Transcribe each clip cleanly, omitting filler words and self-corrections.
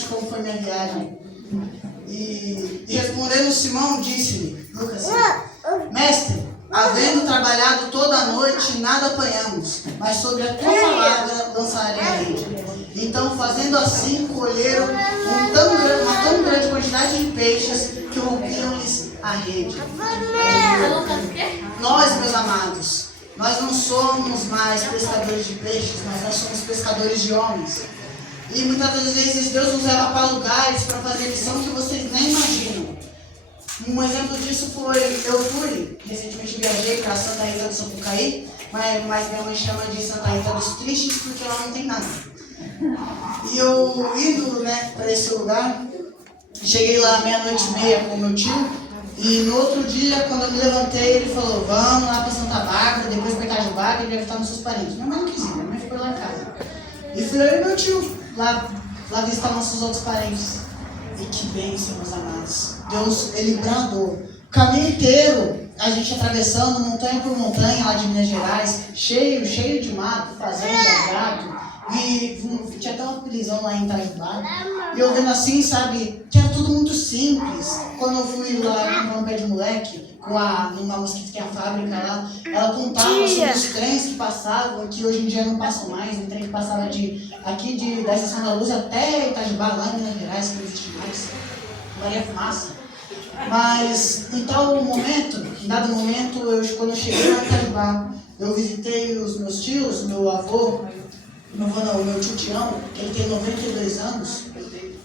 interessante como foi minha viagem. E respondendo Simão, disse-lhe, Lucas, mestre, havendo trabalhado toda a noite, nada apanhamos, mas sobre a tua palavra lançarei a rede. Então, fazendo assim, colheram uma tão grande quantidade de peixes que rompiam-lhes a rede. Nós, meus amados, nós não somos mais pescadores de peixes, mas nós somos pescadores de homens. E muitas das vezes Deus nos leva para lugares para fazer lição que vocês nem imaginam. Um exemplo disso foi, eu fui, recentemente viajei para Santa Rita do Sapucaí, mas minha mãe chama de Santa Rita dos Tristes porque lá não tem nada. E eu indo, para esse lugar, cheguei lá 00:30 com o meu tio, e no outro dia, quando eu me levantei, ele falou, vamos lá para Santa Bárbara, depois para Itajubá, ele deve estar nos seus parentes. Minha mãe não quis ir, minha mãe ficou lá em casa. E fui eu e meu tio lá visitar nossos outros parentes. E que bênção, meus amados. Deus, Ele bradou. O caminho inteiro, a gente atravessando montanha por montanha lá de Minas Gerais, cheio de mato, fazenda, gato. E tinha até uma prisão lá em Itajubá. E eu vendo assim, sabe, que era tudo muito simples. Quando eu fui lá comprar um pé de moleque, com uma moça que tem a fábrica lá, ela contava sobre os trens que passavam, que hoje em dia não passam mais. Um trem que passava da Estação da Luz até Itajubá, lá em Minas Gerais, que não existe mais. Maria Fumaça. Mas em dado momento, quando eu cheguei lá em Itajubá, eu visitei os meus tios, meu avô, meu tio Tião, que ele tem 92 anos,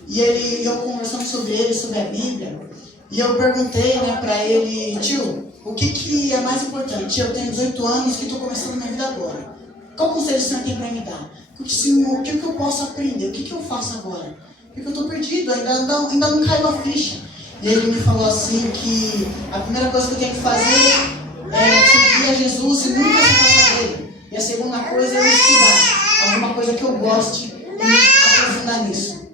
e eu conversando sobre ele, sobre a Bíblia, e eu perguntei para ele, tio, o que é mais importante? Eu tenho 18 anos e estou começando minha vida agora. Qual conselho o senhor tem para me dar? O que eu posso aprender? O que eu faço agora? Porque eu estou perdido, ainda não caiu a ficha. E ele me falou assim que a primeira coisa que eu tenho que fazer é seguir a Jesus e nunca se passar dele. E a segunda coisa é eu estudar. Alguma coisa que eu goste e aprofundar nisso.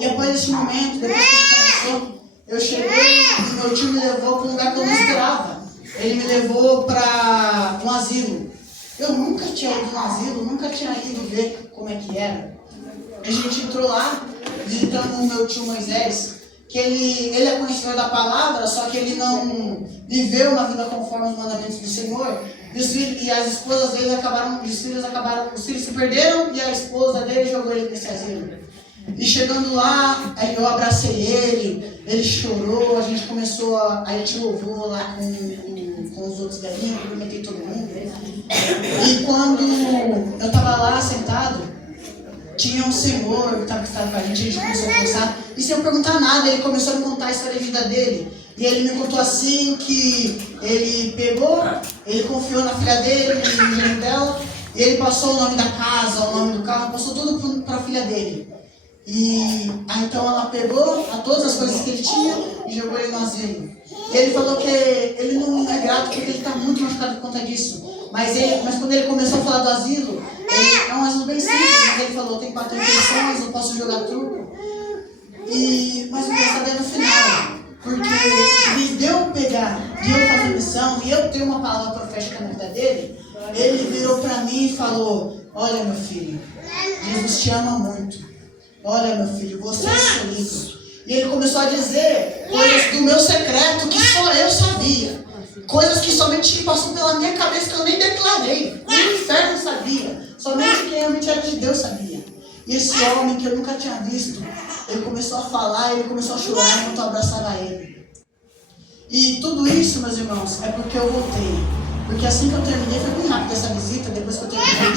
E após esse momento, depois que a gente almoçou, eu cheguei e meu tio me levou para um lugar que eu não esperava. Ele me levou para um asilo. Eu nunca tinha ido no asilo, nunca tinha ido ver como é que era. A gente entrou lá, visitando o meu tio Moisés, que ele é conhecedor da palavra, só que ele não viveu uma vida conforme os mandamentos do Senhor. E as esposas dele os filhos se perderam e a esposa dele jogou ele nesse asilo. E chegando lá, eu abracei ele chorou, a gente começou a gente louvou lá com os outros velhinhos, cumprimentei todo mundo. E quando eu estava lá sentado, tinha um senhor que estava com a gente começou a conversar, e sem eu perguntar nada, ele começou a me contar a história de vida dele. E ele me contou assim que ele confiou na filha dele, no gênero dela, e ele passou o nome da casa, o nome do carro, passou tudo para a filha dele. E aí então ela pegou todas as coisas que ele tinha e jogou ele no asilo. E ele falou que ele não é grato porque ele está muito machucado por conta disso. Mas quando ele começou a falar do asilo, é um asilo bem simples, mas ele falou, tem 4 refeições, eu posso jogar truco. Mas o engraçado é no final, porque me deu pegar de eu fazer missão e eu ter uma palavra profética na vida dele, ele virou para mim e falou, olha meu filho, Jesus te ama muito. Olha meu filho, você é escolhido. E ele começou a dizer coisas do meu secreto que só eu sabia. Coisas que somente passou pela minha cabeça que eu nem declarei. Nem o inferno sabia. Somente quem realmente era de Deus sabia. E esse homem que eu nunca tinha visto, ele começou a falar, ele começou a chorar enquanto eu abraçava ele. E tudo isso, meus irmãos, é porque eu voltei. Porque assim que eu terminei, foi bem rápido essa visita, depois que eu terminei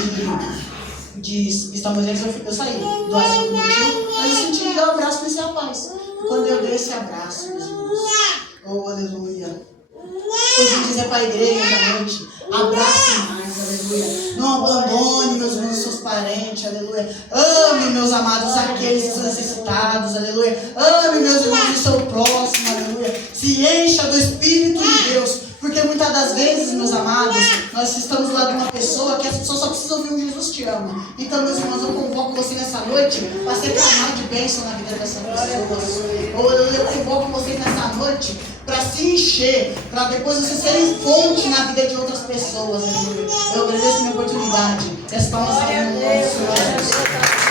de visitar Moisés, eu saí do asilo do meu tio, mas eu senti dar um abraço para esse rapaz. E quando eu dei esse abraço, meus irmãos, oh aleluia, eu vim dizer para a igreja à noite, abrace mais, aleluia. Não abandone, meus irmãos, seus parentes, aleluia. Ame, meus amados, aqueles que são necessitados, aleluia. Ame, meus irmãos, o seu próximo, aleluia. Se encha do Espírito de Deus. Porque muitas das vezes, meus amados, nós estamos lá de uma pessoa que as pessoas só precisam ouvir um Jesus te ama. Então, meus irmãos, eu convoco você nessa noite para ser canal de bênção na vida dessas pessoas. Ou eu convoco vocês nessa noite para se encher, para depois vocês serem fonte na vida de outras pessoas. Eu agradeço a minha oportunidade. Essa palmas para o Senhor Jesus.